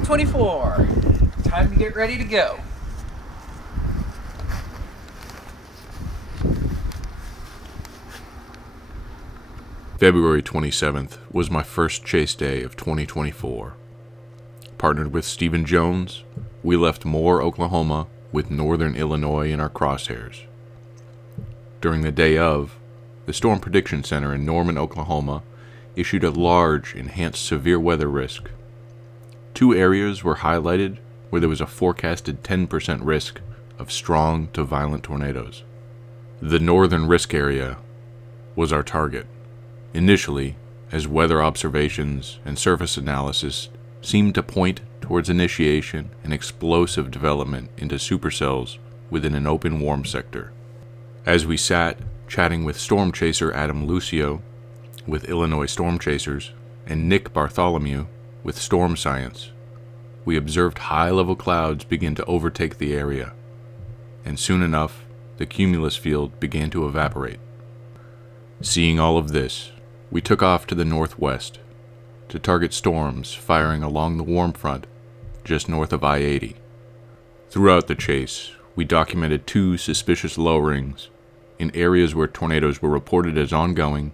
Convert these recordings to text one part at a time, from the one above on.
2024. Time to get ready to go. February 27th was my first chase day of 2024. Partnered with Stephen Jones, we left Moore, Oklahoma, with northern Illinois in our crosshairs. During the day of, the Storm Prediction Center in Norman, Oklahoma, issued a large enhanced severe weather risk. 2 areas were highlighted where there was a forecasted 10% risk of strong to violent tornadoes. The northern risk area was our target. Initially, as weather observations and surface analysis seemed to point towards initiation and explosive development into supercells within an open warm sector. As we sat chatting with storm chaser Adam Lucio with Illinois Storm Chasers and Nick Bartholomew with Storm Science, we observed high-level clouds begin to overtake the area, and soon enough, the cumulus field began to evaporate. Seeing all of this, we took off to the northwest to target storms firing along the warm front just north of I-80. Throughout the chase, we documented 2 suspicious lowerings in areas where tornadoes were reported as ongoing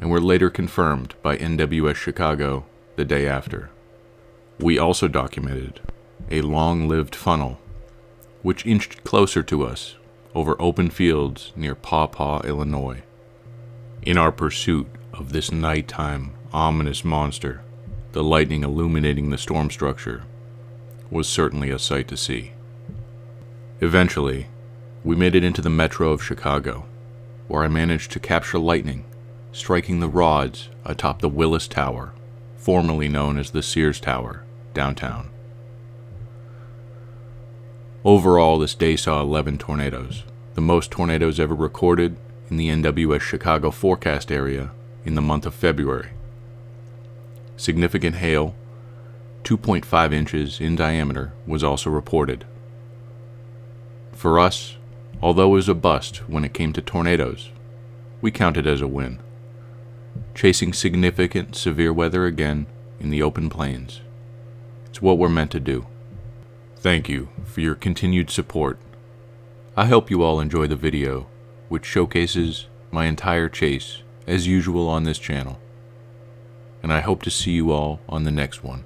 and were later confirmed by NWS Chicago the day after. We also documented a long-lived funnel which inched closer to us over open fields near Paw Paw, Illinois. In our pursuit of this nighttime, ominous monster, the lightning illuminating the storm structure was certainly a sight to see. Eventually, we made it into the metro of Chicago, where I managed to capture lightning, striking the rods atop the Willis Tower, formerly known as the Sears Tower, downtown. Overall, this day saw 11 tornadoes, the most tornadoes ever recorded in the NWS Chicago forecast area in the month of February. Significant hail, 2.5 inches in diameter, was also reported. For us, although it was a bust when it came to tornadoes, we count it as a win. Chasing significant severe weather again in the open plains. It's what we're meant to do. Thank you for your continued support. I hope you all enjoy the video, which showcases my entire chase as usual on this channel. And I hope to see you all on the next one.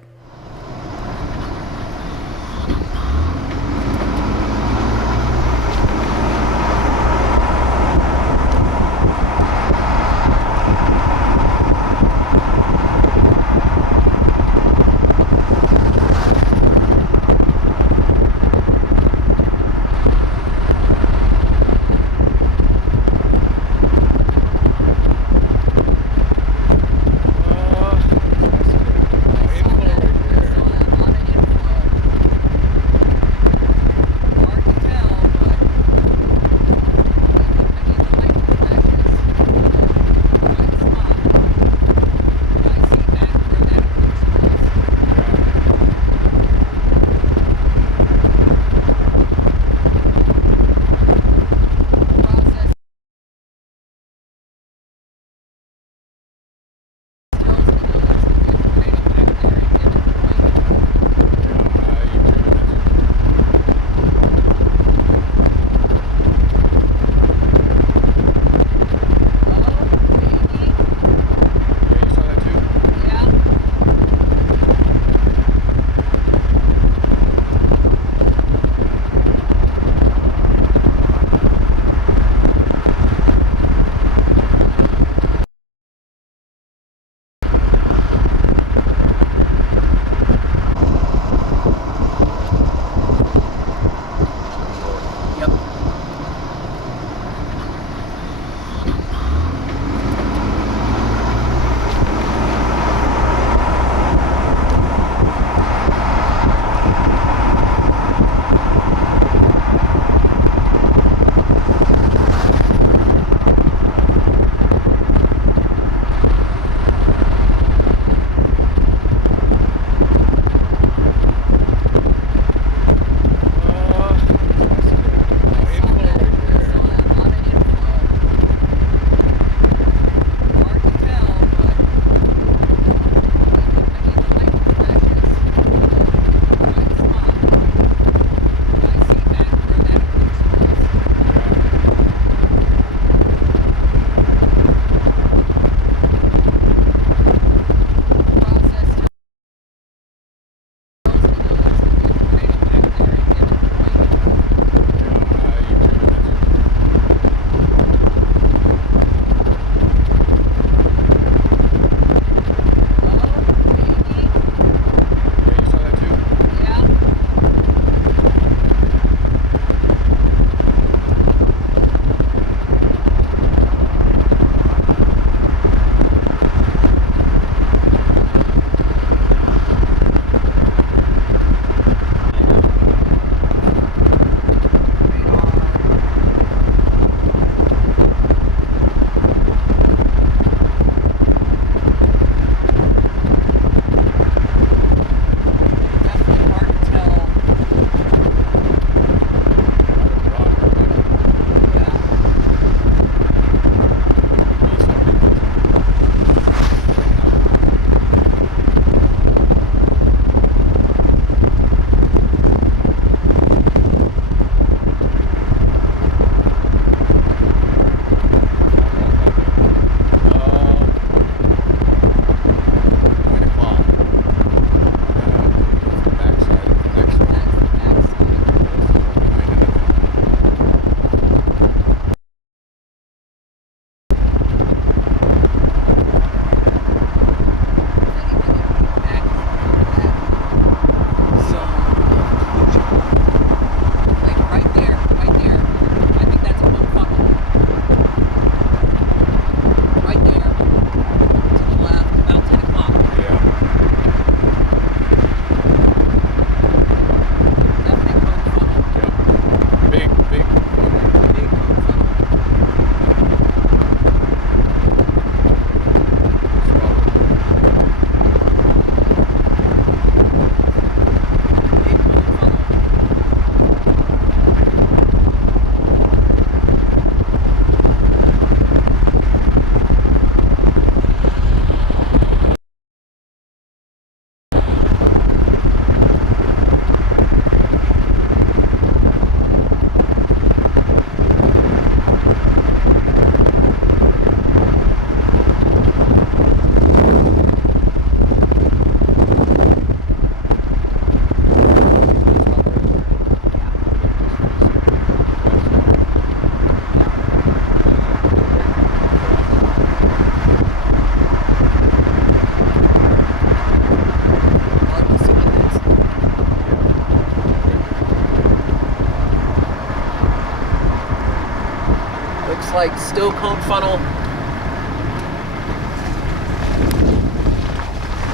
looks like still cone funnel.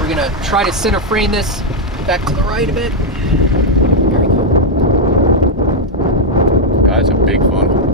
We're gonna try to center frame this back to the right a bit. There we go. That's a big funnel.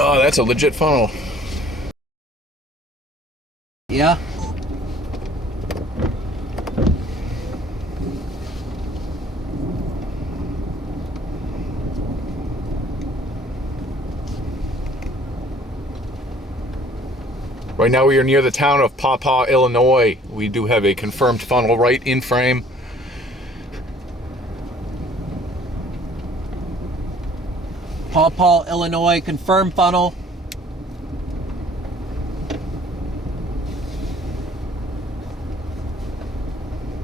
Oh, that's a legit funnel. Yeah. Right now we are near the town of Paw Paw, Illinois. We do have a confirmed funnel right in frame. Paw Paw, Illinois, confirmed funnel.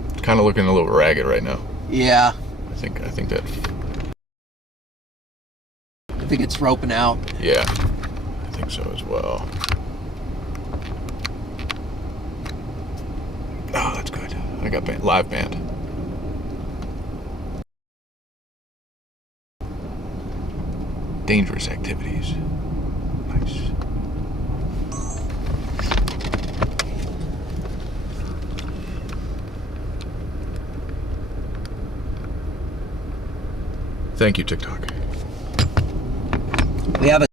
It's kind of looking a little ragged right now. Yeah. I think that. I think it's roping out. Yeah, I think so as well. Oh, that's good. I got live band. Dangerous activities. Nice. Thank you, TikTok. We have a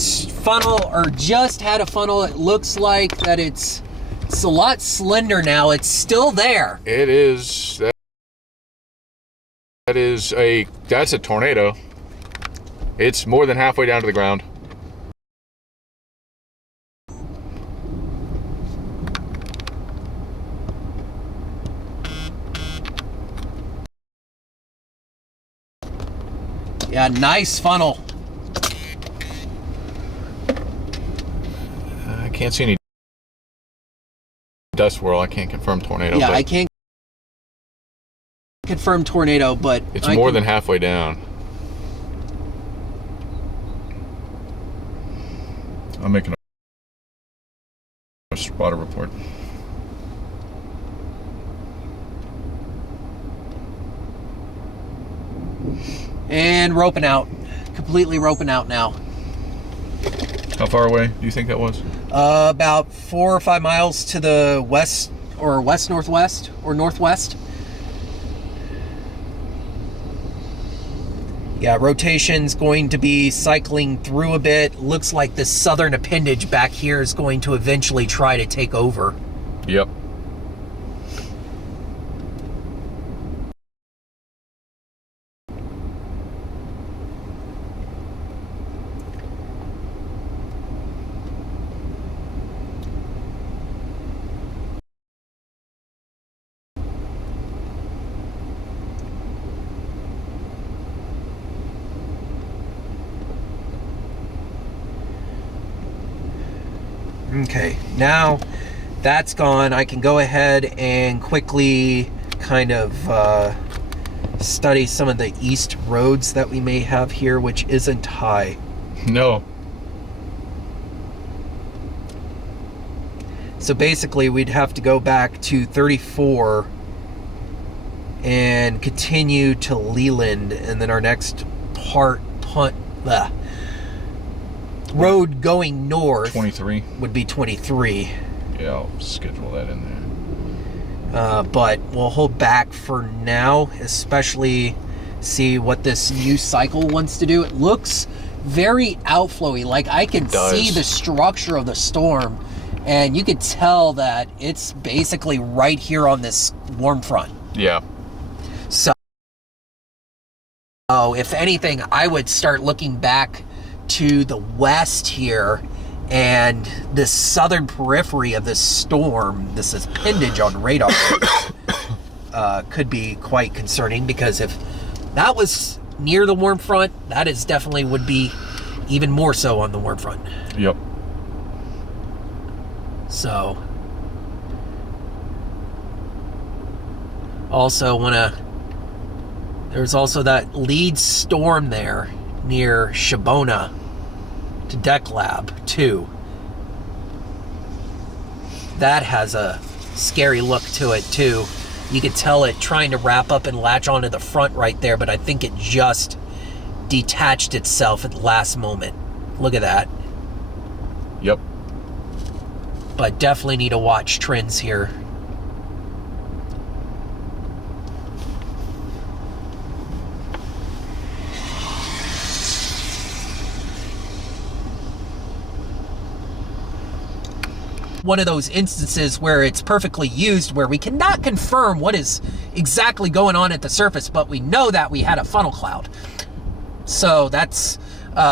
funnel, or just had a funnel. It looks like that it's a lot slender now. It's still there. It is. That's a tornado. It's more than halfway down to the ground. Yeah, nice funnel. I can't see any dust swirl. I can't confirm tornado. Yeah, I can't confirm tornado, but it's more than halfway down. I'm making a spotter report. And roping out. Completely roping out now. How far away do you think that was? About 4 or 5 miles to the west, or west-northwest, or northwest. Yeah, rotation's going to be cycling through a bit. Looks like the southern appendage back here is going to eventually try to take over. Yep. Okay, now that's gone. I can go ahead and quickly kind of study some of the east roads that we may have here, which isn't high. No. So basically we'd have to go back to 34 and continue to Leland, and then our next road going north 23 would be 23. Yeah, I'll schedule that in there. But we'll hold back for now, especially see what this new cycle wants to do. It looks very outflowy. Like I can see the structure of the storm, and you could tell that it's basically right here on this warm front. Yeah. So if anything, I would start looking back to the west here And this southern periphery of this storm, this appendage on radar, could be quite concerning, because if that was near the warm front, that is definitely would be even more so on the warm front. Yep. So, also there's also that lead storm there near Shabona to Deck Lab too. That has a scary look to it too. You could tell it trying to wrap up and latch onto the front right there, but I think it just detached itself at the last moment. Look at that. Yep. But definitely need to watch trends here. One of those instances where it's perfectly used, where we cannot confirm what is exactly going on at the surface, but we know that we had a funnel cloud. So that's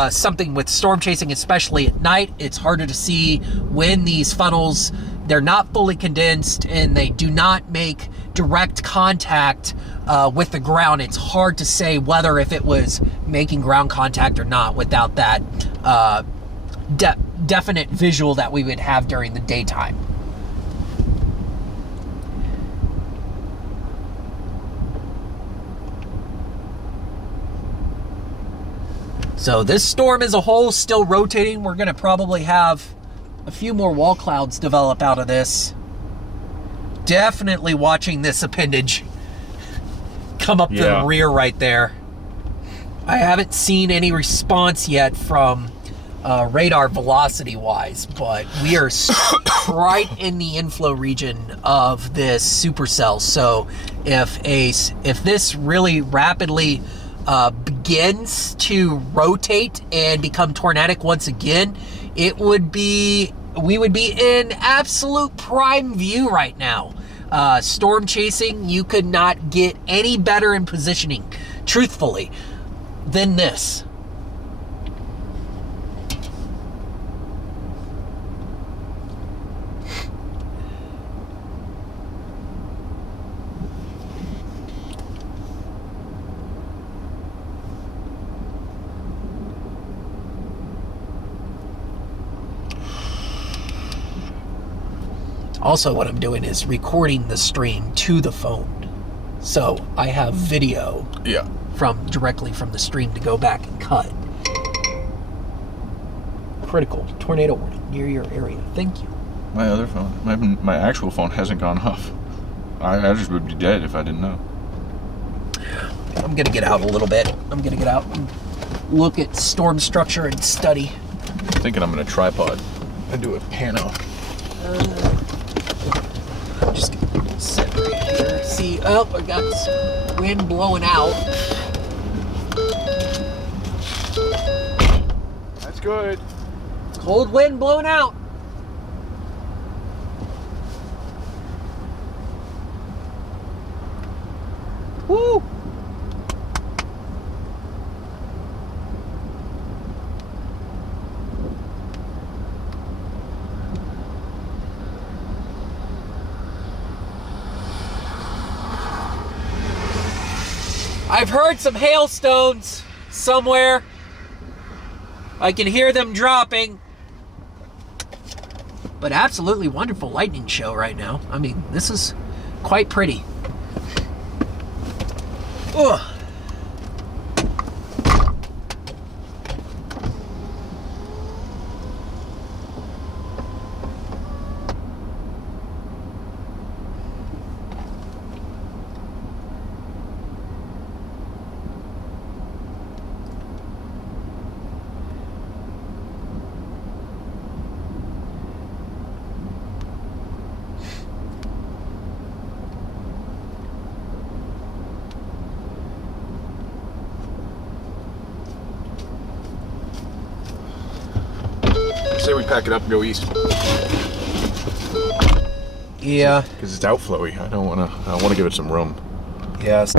something with storm chasing, especially at night. It's harder to see when these funnels, they're not fully condensed and they do not make direct contact with the ground. It's hard to say whether if it was making ground contact or not without that definite visual that we would have during the daytime. So this storm as a whole still rotating. We're going to probably have a few more wall clouds develop out of this. Definitely watching this appendage come up the rear right there. I haven't seen any response yet from radar velocity wise, but we are right in the inflow region of this supercell. So if this really rapidly begins to rotate and become tornadic once again, we would be in absolute prime view right now. Storm chasing, you could not get any better in positioning, truthfully, than this. Also, what I'm doing is recording the stream to the phone, so I have video directly from the stream to go back and cut. Critical tornado warning near your area. Thank you. My other phone, my actual phone hasn't gone off. I just would be dead if I didn't know. I'm gonna get out a little bit. I'm gonna get out and look at storm structure and study. I'm thinking I'm gonna tripod and do a pano. I'm just gonna sit right here. See, oh, I got some wind blowing out. That's good. Cold wind blowing out. Woo! I've heard some hailstones somewhere. I can hear them dropping. But absolutely wonderful lightning show right now. I mean, this is quite pretty. Ugh. Say we pack it up and go east. Yeah. Because it's outflowy. I want to give it some room. Yes.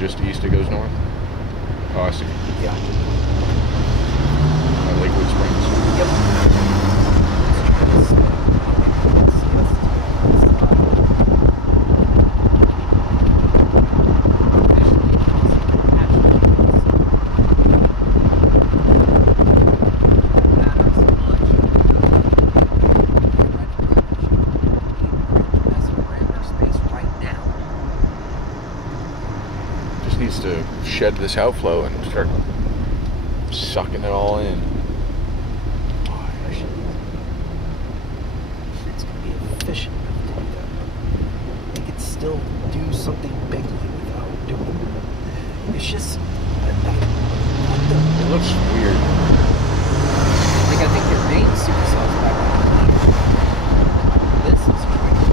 just east it goes north? Oh, I see. Yeah. Lakewood Springs. Just needs to shed this outflow and start sucking it all in. It's going to be efficient enough to do that. They could still do something big without doing it. It's just, It looks weird. like, I think your main super cells back here. This is crazy.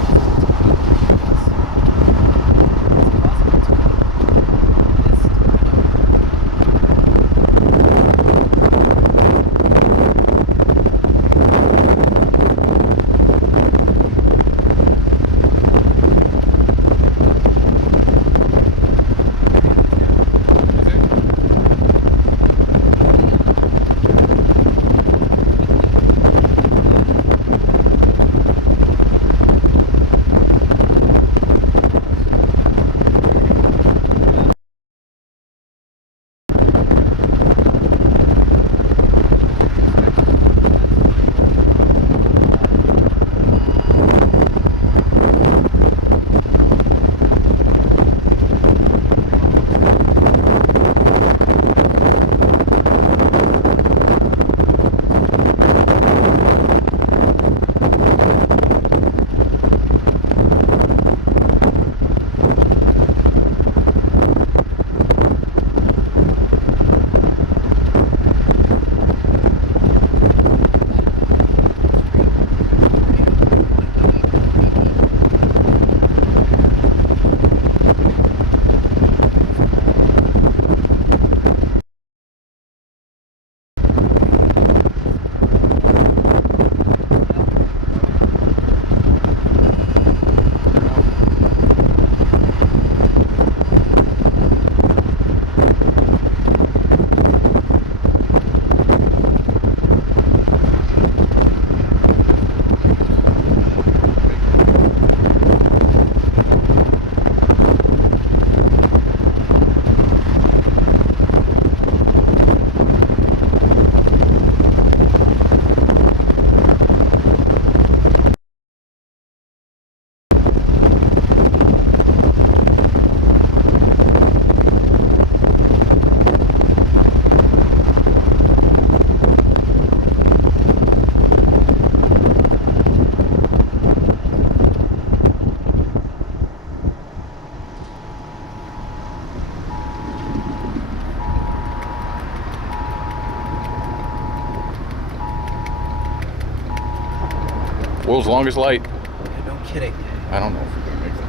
World's longest light. Yeah, no kidding. I don't know if we're gonna make that.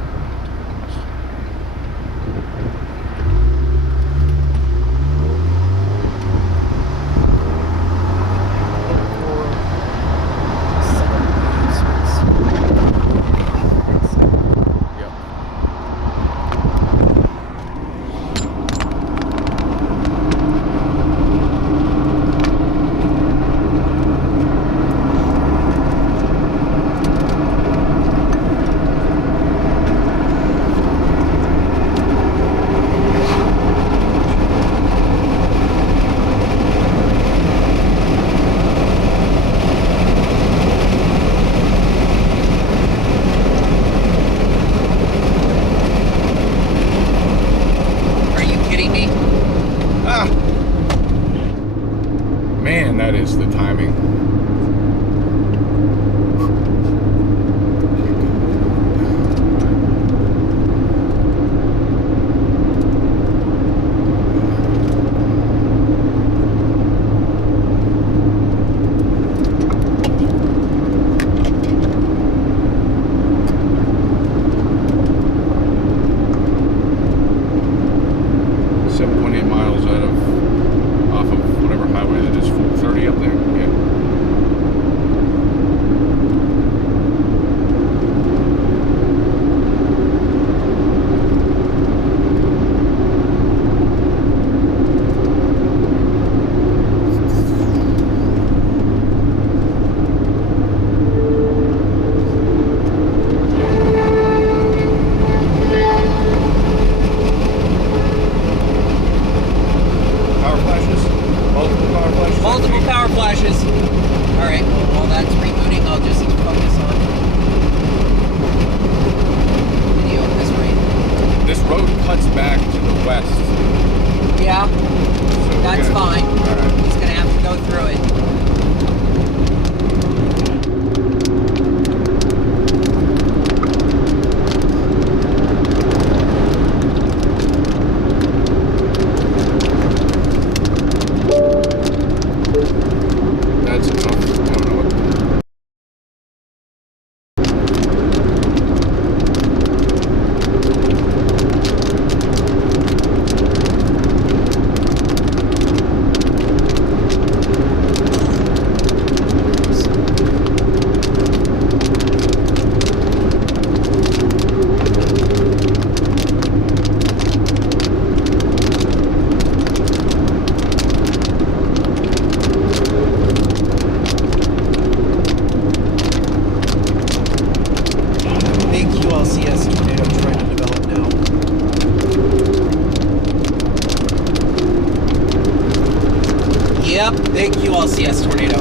Big QLCS tornado.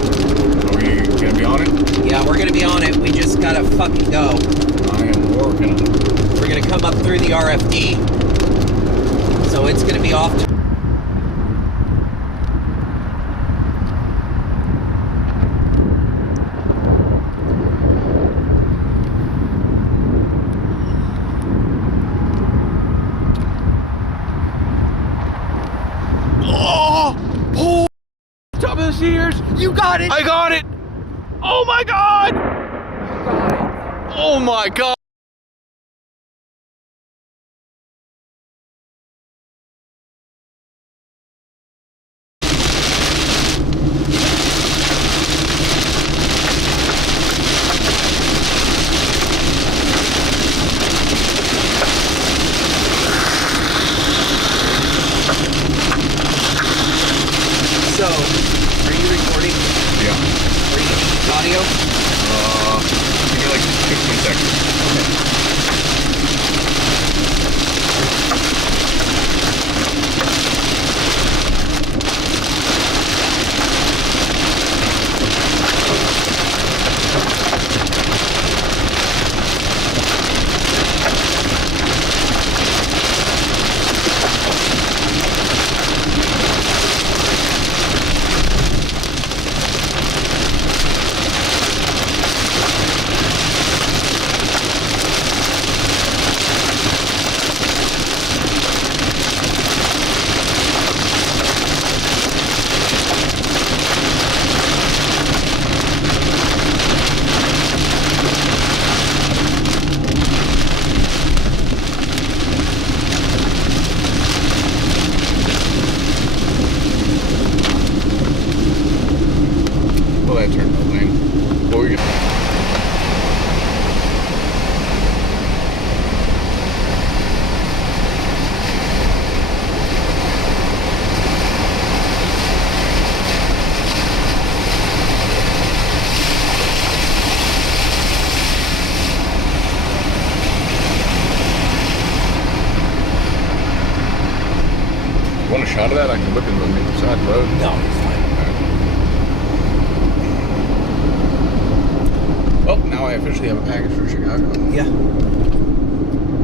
Are we gonna be on it? Yeah, we're gonna be on it. We just gotta fucking go. I am working on it. We're gonna come up through the RFD. So it's gonna be off. Oh! Top of the Sears! You got it! I got it! Oh my god! Oh my god! So, are you recording? Yeah. Are you getting audio? Give me like 15 seconds. Well, that turned the lane. What were you gonna... Want a shot of that? I can whip into the other side of the road. No, it's fine. Well, now I officially have a package for Chicago. Yeah.